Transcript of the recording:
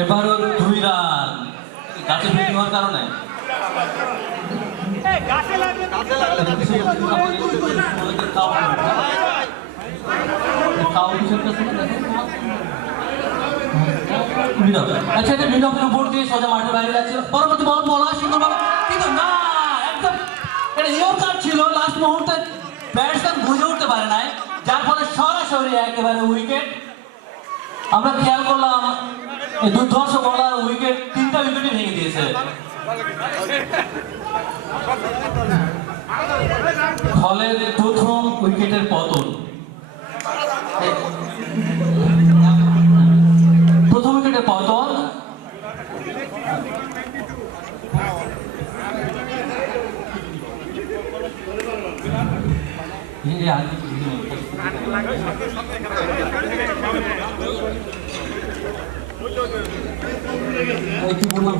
এবারও 2 রান গাছে ফিল্ডিং হওয়ার কারণে আচ্ছা এটা মিড অফের উপর দিয়ে সোজা মাঠের বাইরে যাচ্ছিল পরবর্তী বল বলা সুন্দর বল কিন্তু না একদম এটা ইয়র্কার ছিল লাস্ট মুহূর্তে ব্যাটসম্যান বুঝে উঠতে পারে নাই যার ফলে সরাসরি একেবারে উইকেট আমরা খেয়াল করলাম এই দুর্ধর্ষ বলার উইকেট 3টা উইকেটই ভেঙে দিয়েছে ফলে প্রথম উইকেটের পতন প্রথম উইকেটের পতন কি বললাম